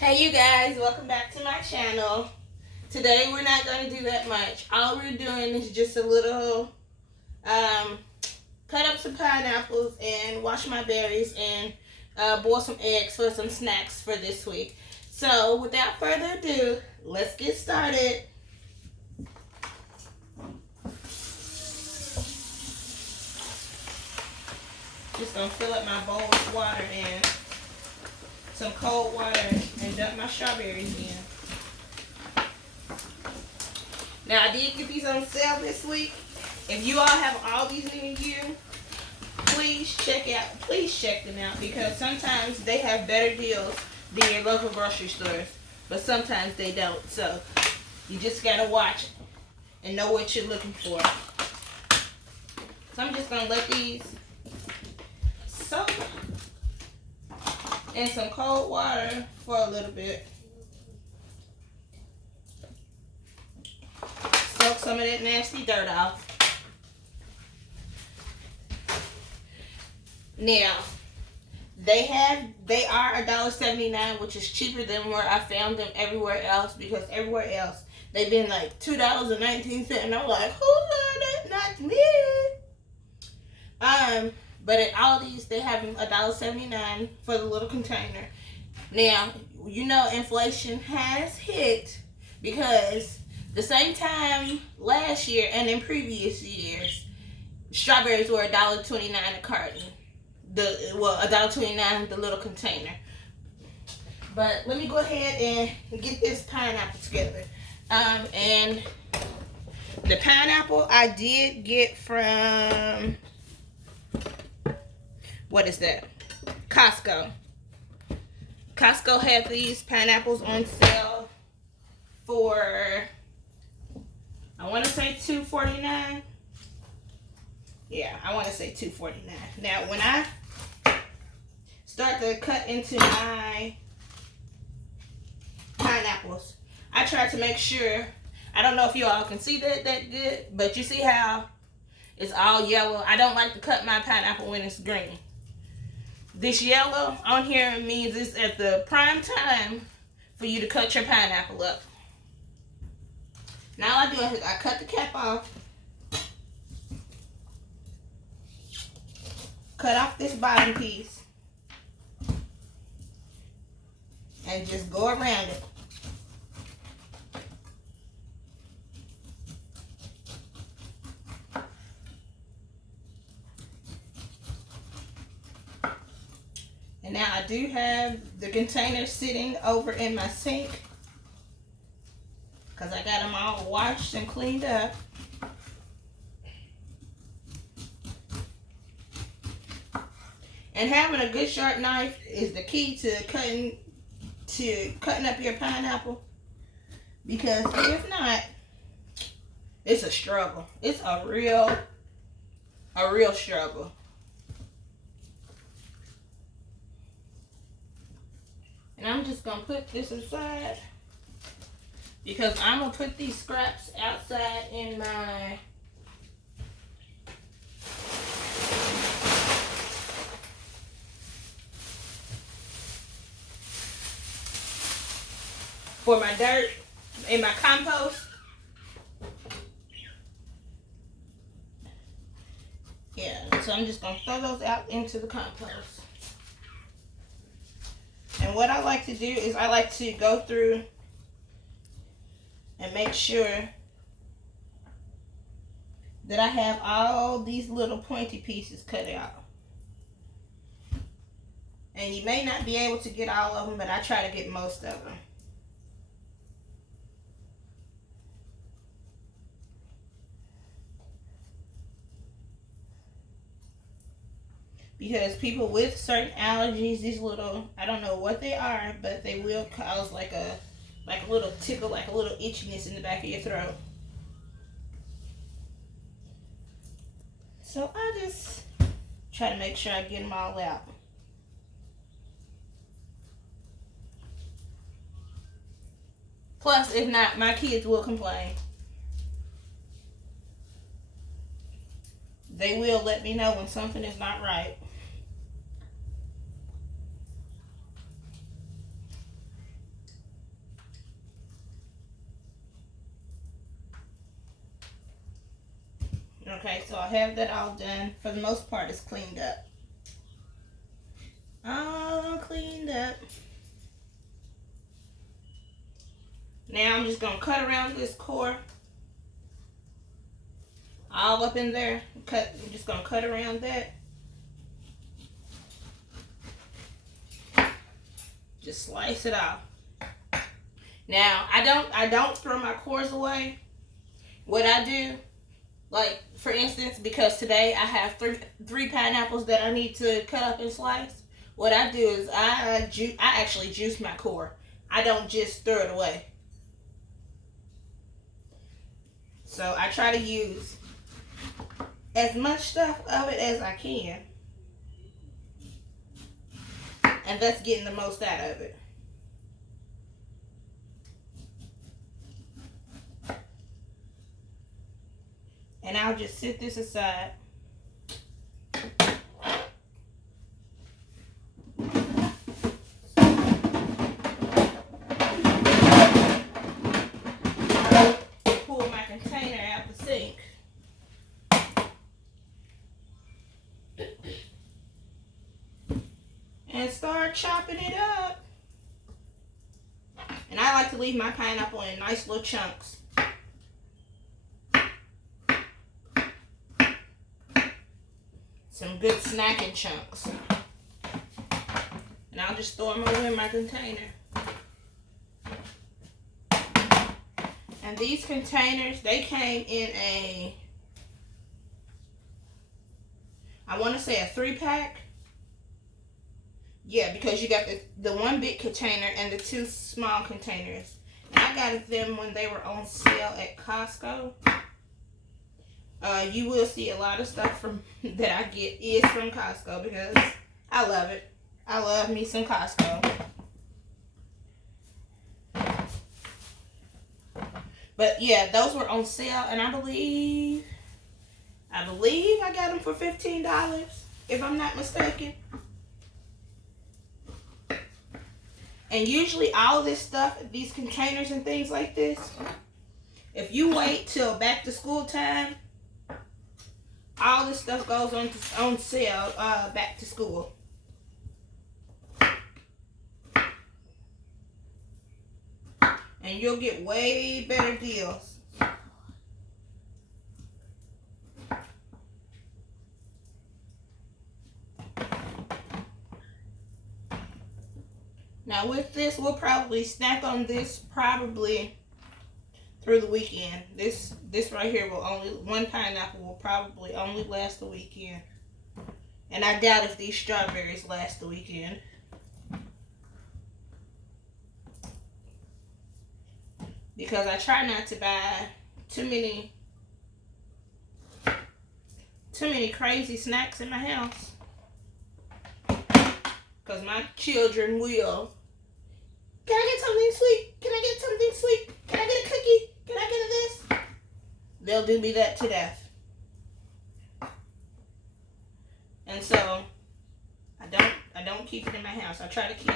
Hey you guys, welcome back to my channel. Today we're not going to do that much. All we're doing is just a little cut up some pineapples and wash my berries and boil some eggs for some snacks for this week. So without further ado, let's get started. Just gonna fill up my bowl with water and some cold water and dump my strawberries in. Now I did get these on sale this week. If you all have all these near you, please check them out because sometimes they have better deals than your local grocery stores, but sometimes they don't. So you just gotta watch and know what you're looking for. So I'm just gonna let these soak in some cold water for a little bit. Soak some of that nasty dirt off. Now, they are $1.79, which is cheaper than where I found them everywhere else, because everywhere else they've been like $2.19, and I'm like, who's that? Not me. But at Aldi's they have them $1.79 for the little container. Now, you know inflation has hit because the same time last year and in previous years, strawberries were $1.29 a carton. $1.29 the little container. But let me go ahead and get this pineapple together. And the pineapple I did get from, what is that? Costco. Costco had these pineapples on sale for, I want to say $2.49. Yeah, I want to say $2.49. Now, when I start to cut into my pineapples, I try to make sure, I don't know if you all can see that good, but you see how it's all yellow. I don't like to cut my pineapple when it's green. This yellow on here means it's at the prime time for you to cut your pineapple up. Now all I do is I cut the cap off, cut off this bottom piece, and just go around it. And now I do have the container sitting over in my sink because I got them all washed and cleaned up. And having a good sharp knife is the key to cutting up your pineapple, because if not, it's a struggle. It's a real struggle. And I'm just gonna put this aside because I'm gonna put these scraps outside in my for my dirt in my compost. Yeah, so I'm just gonna throw those out into the compost. And what I like to do is I like to go through and make sure that I have all these little pointy pieces cut out. And you may not be able to get all of them, but I try to get most of them. Because people with certain allergies, these little, I don't know what they are, but they will cause like a little tickle, like a little itchiness in the back of your throat. So I just try to make sure I get them all out. Plus, if not, my kids will complain. They will let me know when something is not right. Okay, so I have that all done. For the most part, it's cleaned up. All cleaned up. Now I'm just going to cut around this core. All up in there. I'm just going to cut around that. Just slice it off. Now, I don't throw my cores away. What I do, like for instance, because today I have three pineapples that I need to cut up and slice. What I do is I actually juice my core. I don't just throw it away. So I try to use as much stuff of it as I can. And that's getting the most out of it. And I'll just sit this aside. Pull my container out the sink. And start chopping it up. And I like to leave my pineapple in nice little chunks. Some good snacking chunks. And I'll just throw them away in my container. And these containers, they came in a, I want to say a 3-pack. Yeah, because you got the one big container and the 2 small containers. And I got them when they were on sale at Costco. You will see a lot of stuff from that I get is from Costco because I love it. I love me some Costco. But yeah, those were on sale, and I believe I got them for $15, if I'm not mistaken. And usually all this stuff, these containers and things like this, if you wait till back to school time, all this stuff goes on sale back to school. And you'll get way better deals. Now with this, we'll probably snack on this probably through the weekend. This right here will only, one pineapple will probably only last the weekend. And I doubt if these strawberries last the weekend. Because I try not to buy too many crazy snacks in my house. Because my children will, can I get something sweet? Can I get something sweet? Can I get a cookie? Can I get this? They'll do me that to death. And so I don't keep it in my house. I try to keep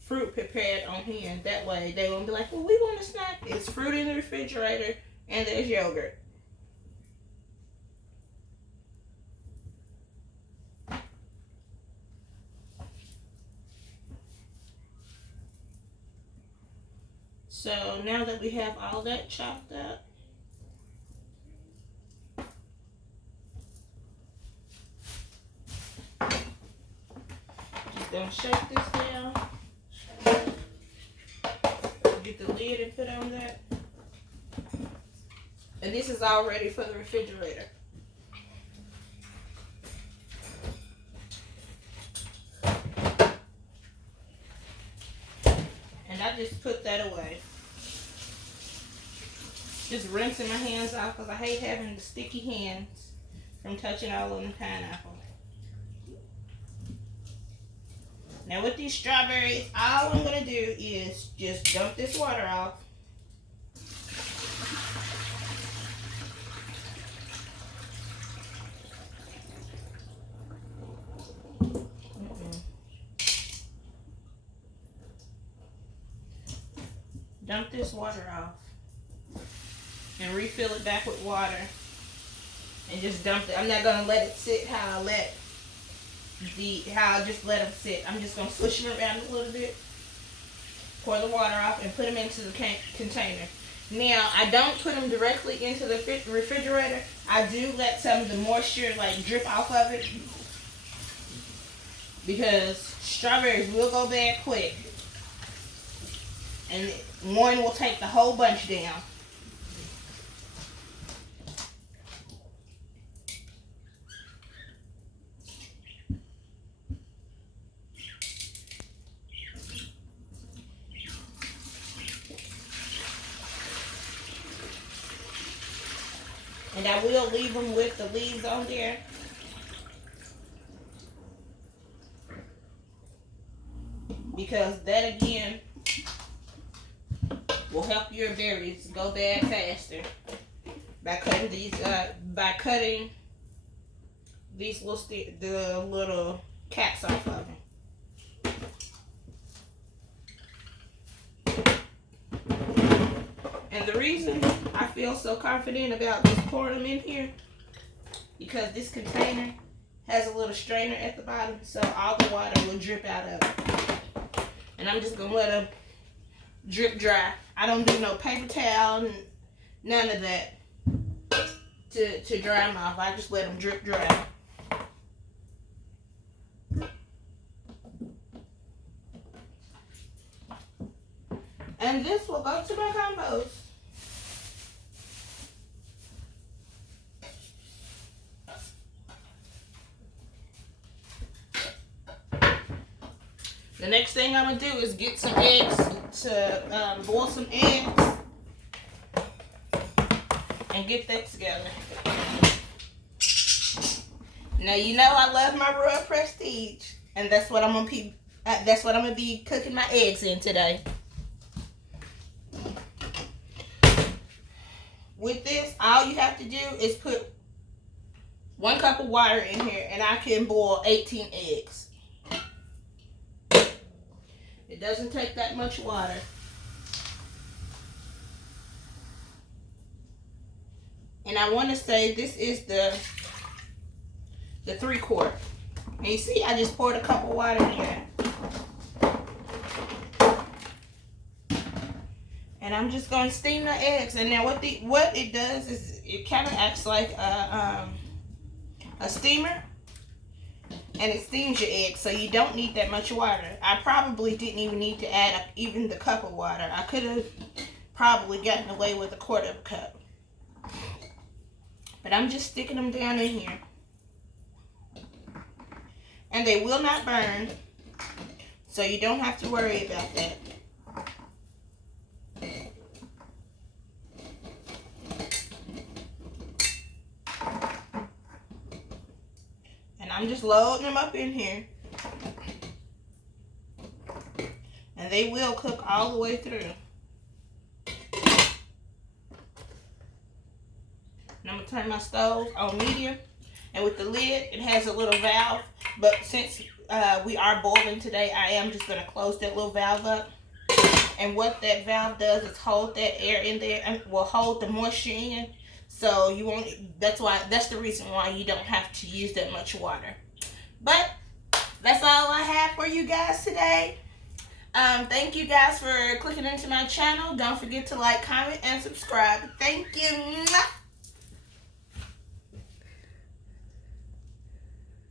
fruit prepared on hand. That way they won't be like, well, we want a snack. It's fruit in the refrigerator and there's yogurt. So now that we have all that chopped up, just gonna shake this down. Get the lid and put on that. And this is all ready for the refrigerator. And I just put that away. Just rinsing my hands off because I hate having the sticky hands from touching all of the pineapple. Now with these strawberries, all I'm going to do is just dump this water off. Dump this water off and refill it back with water and just dump it. I'm not gonna let it sit how I just let them sit. I'm just gonna swish them around a little bit, pour the water off, and put them into the container. Now, I don't put them directly into the refrigerator. I do let some of the moisture like drip off of it, because strawberries will go bad quick, and one will take the whole bunch down. And I will leave them with the leaves on there. Because that again will help your berries go bad faster by cutting these the little caps off of them. And the reason I feel so confident about just pouring them in here, because this container has a little strainer at the bottom, so all the water will drip out of it. And I'm just gonna let them drip dry. I don't do no paper towel, none of that to dry them off. I just let them drip dry. And this will go to my compost. The next thing I'm gonna do is get some eggs to boil some eggs and get that together. Now you know I love my Royal Prestige, and that's what I'm gonna be cooking my eggs in today. With this, all you have to do is put 1 cup of water in here, and I can boil 18 eggs. It doesn't take that much water. And I want to say this is the 3-quart. And you see, I just poured a cup of water in there. And I'm just going to steam the eggs. And now what it does is it kind of acts like a steamer. And it steams your eggs, so you don't need that much water. I probably didn't even need to add even the cup of water. I could have probably gotten away with 1/4 cup. But I'm just sticking them down in here. And they will not burn, so you don't have to worry about that. I'm just loading them up in here, and they will cook all the way through. And I'm gonna turn my stove on medium, and with the lid it has a little valve, but since we are boiling today, I am just gonna close that little valve up. And what that valve does is hold that air in there, and will hold the moisture in. So you won't, that's the reason why you don't have to use that much water. But that's all I have for you guys today. Thank you guys for clicking into my channel. Don't forget to like, comment, and subscribe. Thank you.